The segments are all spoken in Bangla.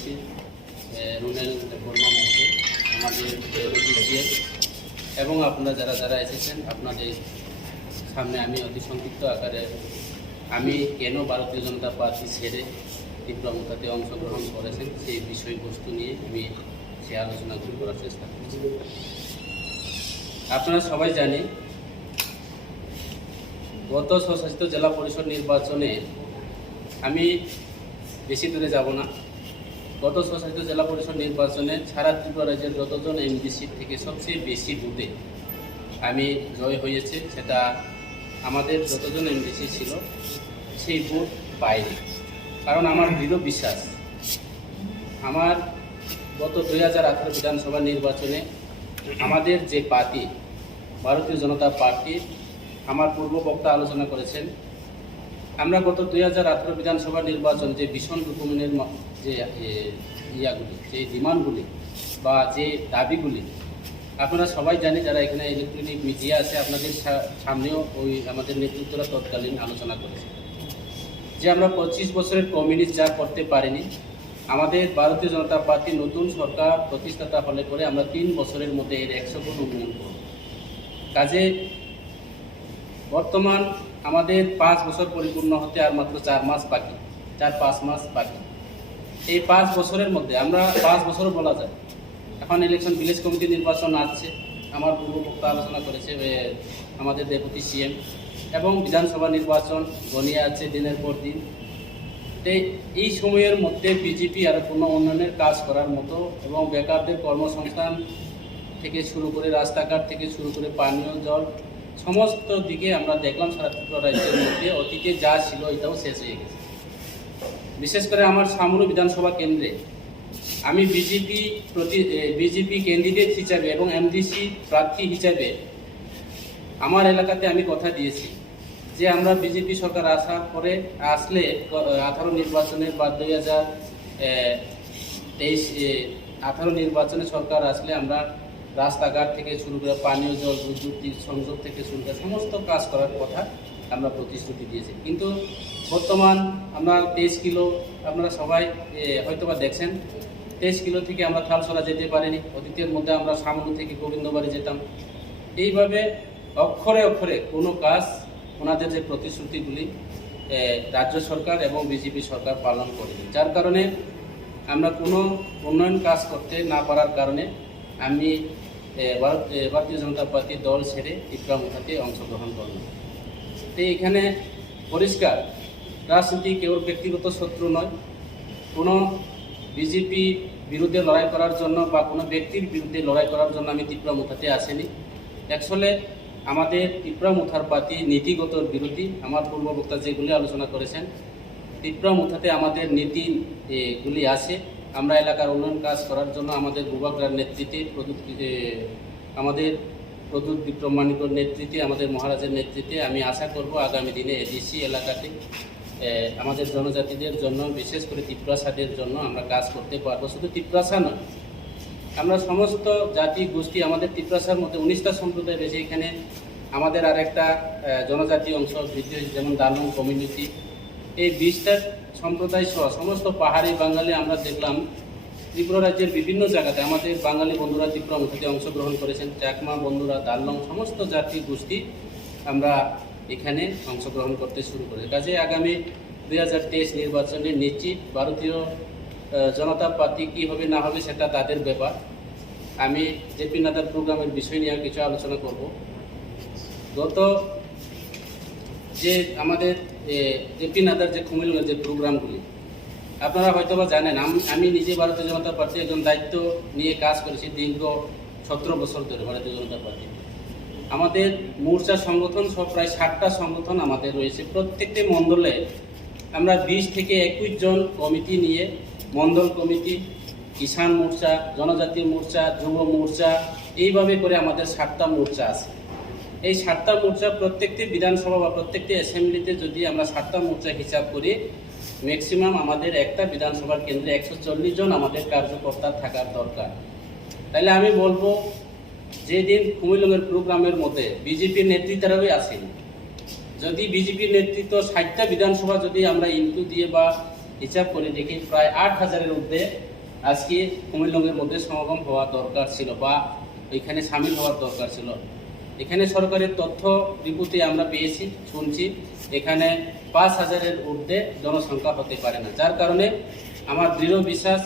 এডিসি রুনেল বর্মা মহোদয়, আমাদের অফিসিয়াল এবং আপনারা যারা যারা এসেছেন, আপনাদের সামনে আমি অতি সংক্ষিপ্ত আকারে আমি কেন ভারতীয় জনতা পার্টি ছেড়ে তীব্রমতাতে অংশগ্রহণ করেছেন সেই বিষয়বস্তু নিয়ে আমি সে আলোচনাগুলি করার চেষ্টা করছি। আপনারা সবাই জানি গত স্বশাসিত জেলা পরিষদ নির্বাচনে আমি বেশি দূরে যাব না। গত স্বশাসিত জেলা পরিষদ নির্বাচনে সারা ত্রিপুরা রাজ্যের যতজন এমডি সিট থেকে সবচেয়ে বেশি ভোটে আমি জয় হয়েছে, সেটা আমাদের যতজন এমডিসি ছিল সেই ভোট পাইনি। কারণ আমার দৃঢ় বিশ্বাস, আমার গত 2018 বিধানসভা নির্বাচনে আমাদের যে পার্টি ভারতীয় জনতা পার্টি, আমার পূর্ব বক্তা আলোচনা করেছেন, আমরা গত 2018 বিধানসভা নির্বাচন যে ভীষণ রকমের যে ইয়াগুলি, যে ডিমান্ডগুলি বা যে দাবিগুলি আপনারা সবাই জানি, যারা এখানে ইলেকট্রনিক মিডিয়া আছে, আপনাদের সামনেও ওই আমাদের নেতৃত্বরা তৎকালীন আলোচনা করেছে যে আমরা 25 বছরের কমিউনিস্ট যা করতে পারিনি, আমাদের ভারতীয় জনতা পার্টি নতুন সরকার প্রতিষ্ঠাতা হলে পরে আমরা 3 বছরের মধ্যে এর 100 গুণ উন্নয়ন করব। কাজে বর্তমান আমাদের 5 বছর পরিপূর্ণ হতে আর মাত্র 4 মাস বাকি, 4-5 মাস বাকি। এই 5 বছরের মধ্যে আমরা 5 বছরও বলা যায়, এখন ইলেকশন ভিলেজ কমিটি নির্বাচন আসছে, আমার পূর্ব বক্তা আলোচনা করেছে আমাদের ডেপুটি সিএম, এবং বিধানসভা নির্বাচন গনিয়ে আছে দিনের পর দিন। এই সময়ের মধ্যে বিজেপি আরও কোনো উন্নয়নের কাজ করার মতো এবং বেকারদের কর্মসংস্থান থেকে শুরু করে রাস্তাঘাট থেকে শুরু করে পানীয় জল সমস্ত দিকে আমরা দেখলাম সারা ত্রিপুরা রাজ্যের মধ্যে অতীতে যা ছিল এটাও শেষ হয়ে গেছে। বিশেষ করে আমার সামনে বিধানসভা কেন্দ্রে আমি বিজেপি ক্যান্ডিডেট হিসাবে এবং এমডিসি প্রার্থী হিসাবে আমার এলাকাতে আমি কথা দিয়েছি যে আমরা বিজেপি সরকার আসলে 18 নির্বাচনের বা 2018 নির্বাচনে সরকার আসলে আমরা রাস্তাঘাট থেকে শুরু করে পানীয় জল, বিদ্যুৎ সংযোগ থেকে শুরু করে সমস্ত কাজ করার কথা আমরা প্রতিশ্রুতি দিয়েছি। কিন্তু বর্তমান আমরা 23 কিলো, আপনারা সবাই হয়তোবা দেখছেন, 23 কিলো থেকে আমরা থালসরা যেতে পারিনি। অতীতের মধ্যে আমরা সামনে থেকে গোবিন্দবাড়ি যেতাম। এইভাবে অক্ষরে অক্ষরে কোনো কাজ ওনাদের যে প্রতিশ্রুতিগুলি রাজ্য সরকার এবং বিজেপি সরকার পালন করেনি, যার কারণে আমরা কোনো উন্নয়ন কাজ করতে না পারার কারণে আমি ভারতীয় জনতা পার্টি দল ছেড়ে তীব্রমতাতে অংশগ্রহণ করলাম। তো এখানে পরিষ্কার রাজনীতি কেউ ব্যক্তিগত শত্রু নয়, কোনো বিজেপি বিরুদ্ধে লড়াই করার জন্য বা কোনো ব্যক্তির বিরুদ্ধে লড়াই করার জন্য আমি তীব্রমতাতে আসিনি। অ্যাকচুয়ালি আমাদের তীব্রমতার পার্টি নীতিগত বিরোধী। আমার পূর্ব বক্তা যেগুলি আলোচনা করেছেন, তীব্রমতাতে আমাদের নীতিগুলি আছে। আমরা এলাকার উন্নয়ন কাজ করার জন্য আমাদের বুবাকরার নেতৃত্বে, আমাদের প্রদ্যুৎ বিক্রমানিকর নেতৃত্বে, আমাদের মহারাজের নেতৃত্বে আমি আশা করব আগামী দিনে এডিসি এলাকাতে আমাদের জনজাতিদের জন্য, বিশেষ করে তিপ্রাসাদের জন্য আমরা কাজ করতে পারবো। শুধু তিপ্রাসা নয়, আমরা সমস্ত জাতি গোষ্ঠী, আমাদের তিপ্রাসার মধ্যে 19টা সম্প্রদায় রয়েছে। এখানে আমাদের আরেকটা জনজাতি অংশ বৃদ্ধি হয়েছে, যেমন দালং কমিউনিটি। এই 20টা সম্প্রদায় সহ সমস্ত পাহাড়ি বাঙালি আমরা দেখলাম ত্রিপুরা রাজ্যের বিভিন্ন জায়গাতে আমাদের বাঙালি বন্ধুরা তীব্রমতাতে অংশগ্রহণ করেছেন। চাকমা বন্ধুরা, দালং, সমস্ত জাতি গোষ্ঠী আমরা এখানে অংশগ্রহণ করতে শুরু করেছি। কাজে আগামী 2023 নির্বাচনে নিশ্চিত ভারতীয় জনতা পার্টি কী হবে না হবে সেটা তাদের ব্যাপার। আমি জেপি নাদার প্রোগ্রামের বিষয় নিয়ে কিছু আলোচনা করব। গত যে আমাদের জেপি নাদার যে কুমিল্লার যে প্রোগ্রামগুলি আপনারা হয়তোবা জানেন, আমি নিজে ভারতীয় জনতা পার্টি একজন দায়িত্ব নিয়ে কাজ করেছি দীর্ঘ 17 বছর ধরে ভারতীয় জনতা পার্টি। আমাদের মোর্চা সংগঠন সব প্রায় 60টা সংগঠন আমাদের রয়েছে। প্রত্যেকটি মণ্ডলে আমরা 20 থেকে 21 জন কমিটি নিয়ে, মণ্ডল কমিটি, কিষাণ মোর্চা, জনজাতি মোর্চা, যুব মোর্চা, এইভাবে করে আমাদের 7টা মোর্চা আছে। এই 7টা মোর্চা প্রত্যেকটি বিধানসভা বা প্রত্যেকটি অ্যাসেম্বলিতে যদি আমরা 7টা মোর্চা হিসাব করি, ম্যাক্সিমাম আমাদের একটা বিধানসভার কেন্দ্রে 140 জন আমাদের কার্যকর্তা থাকার দরকার। তাহলে আমি বলবো, যেদিন কুমিল্লার প্রোগ্রামের মধ্যে বিজেপির নেতৃত্বেরাই আসেন, যদি বিজেপির নেতৃত্ব 60টা বিধানসভা যদি আমরা ইনটু দিয়ে বা হিসাব করে দেখি, প্রায় 8,000-এর ঊর্ধ্বে আজকে কুমিল্লার মধ্যে সমাগম হওয়া দরকার ছিল বা এখানে সামিল হওয়ার দরকার ছিল। এখানে সরকারের তথ্য রিপোর্টে আমরা পেয়েছি, শুনছি এখানে 5,000-এর ঊর্ধ্বে জনসংখ্যা হতে পারে না, যার কারণে আমার দৃঢ় বিশ্বাস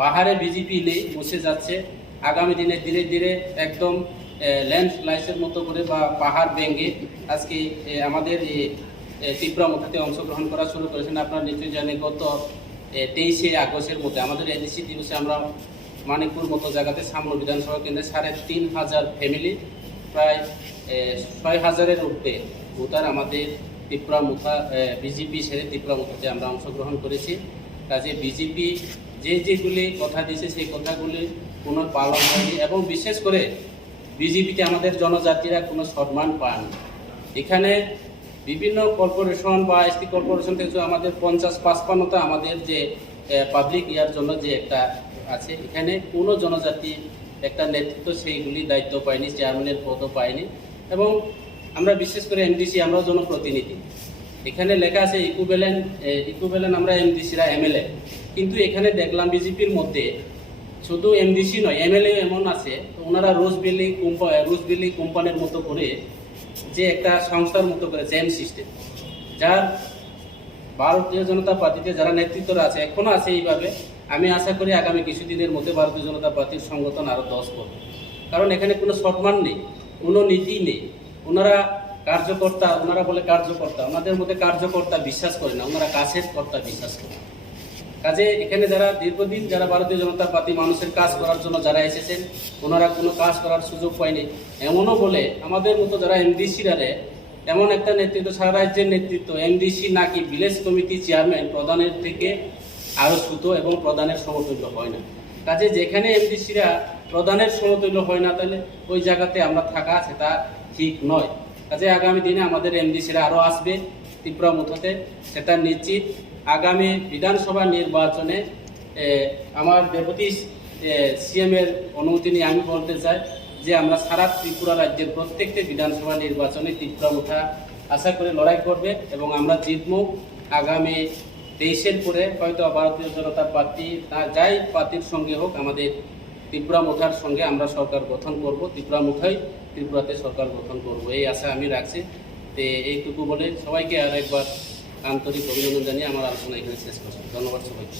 পাহাড়ে বিজেপি নেই, মুছে যাচ্ছে। আগামী দিনে ধীরে ধীরে একদম ল্যান্ডস্লাইডের মতো করে বা পাহাড় ভেঙে আজকে আমাদের তীব্রামথাতে অংশগ্রহণ করা শুরু করেছেন। আপনারা নিশ্চয়ই জানেন গত 23শে আগস্টের মধ্যে আমাদের এনডিসি দিবসে আমরা মানিকপুর মতো জায়গাতে সামনে বিধানসভা কেন্দ্রে 3,500 ফ্যামিলি, প্রায় 6,000-এর ঊর্ধ্বে ভোটার আমাদের তীব্রামথা বিজেপি ছেড়ে তীব্রামথাতে আমরা অংশগ্রহণ করেছি। কাজে বিজেপি যেগুলি কথা দিয়েছে সেই কথাগুলি কোনো পালন হয়নি এবং বিশেষ করে বিজেপিতে আমাদের জনজাতিরা কোনো সম্মান পান। এখানে বিভিন্ন কর্পোরেশন বা এসটি কর্পোরেশন থেকে আমাদের 50-55টা আমাদের যে পাবলিক ইয়ার জন্য যে একটা আছে, এখানে কোনো জনজাতি একটা নেতৃত্ব সেইগুলি দায়িত্ব পায়নি, চেয়ারম্যানের পদও পায়নি। এবং আমরা বিশেষ করে এমডিসি, আমরাও জনপ্রতিনিধি, এখানে লেখা আছে ইকুইভ্যালেন্ট আমরা এমডিসিরা এমএলএ, কিন্তু এখানে দেখলাম বিজেপির মধ্যে শুধু এমডিসি নয় এমএলএ এমন আছে, তো ওনারা রোজ বিল্ডিং কোম্পানির মতো করে যে একটা সংস্থার মতো করে চেইন সিস্টেম, যার ভারতীয় জনতা পার্টিতে যারা নেতৃত্বরা আছে এখনো আছে এইভাবে। আমি আশা করি আগামী কিছুদিনের মধ্যে ভারতীয় জনতা পার্টির সংগঠন আরও 10 করবে, কারণ এখানে কোনো সম্মান নেই, কোনো নীতি নেই। ওনারা কার্যকর্তা, ওনারা বলে কার্যকর্তা, ওনাদের মধ্যে কার্যকর্তা বিশ্বাস করে না, ওনারা কাছের কর্তা বিশ্বাস করে। কাজে এখানে যারা দীর্ঘদিন যারা ভারতীয় জনতা পার্টি মানুষের কাজ করার জন্য যারা এসেছেন, ওনারা কোনো কাজ করার সুযোগ পায়নি। এমনও বলে আমাদের মতো যারা এমডিসিরা এমন একটা নেতৃত্ব, সারা রাজ্যের নেতৃত্ব, এমডিসি নাকি ভিলেজ কমিটি চেয়ারম্যান প্রধানের থেকে আরও ছোট এবং প্রধানের সমতুল্য হয় না। কাজে যেখানে এমডিসিরা প্রধানের সমতুল্য হয় না, তাহলে ওই জায়গাতে আমরা থাকা সেটা ঠিক নয়। কাজে আগামী দিনে আমাদের এমডিসিরা আরও আসবে তীব্রামথাতে, সেটা নিশ্চিত। আগামী বিধানসভা নির্বাচনে আমার ডেপুটি সিএমের অনুমতি নিয়ে আমি বলতে চাই যে আমরা সারা ত্রিপুরা রাজ্যের প্রত্যেকটি বিধানসভা নির্বাচনে তীব্রামথা আশা করে লড়াই করবে এবং আমরা জিতব। আগামী 23-এর পরে হয়তো ভারতীয় জনতা পার্টি যাই পার্টির সঙ্গে হোক, আমাদের তীব্রামথার সঙ্গে আমরা সরকার গঠন করব, ত্রিপুরাতে সরকার গঠন করব, এই আশা আমি রাখছি। তো এইটুকু বলে সবাইকে আর একবার আন্তরিক অভিনন্দন জানিয়ে আমার আলোচনা এখানে শেষ করছি। ধন্যবাদ সবাইকে।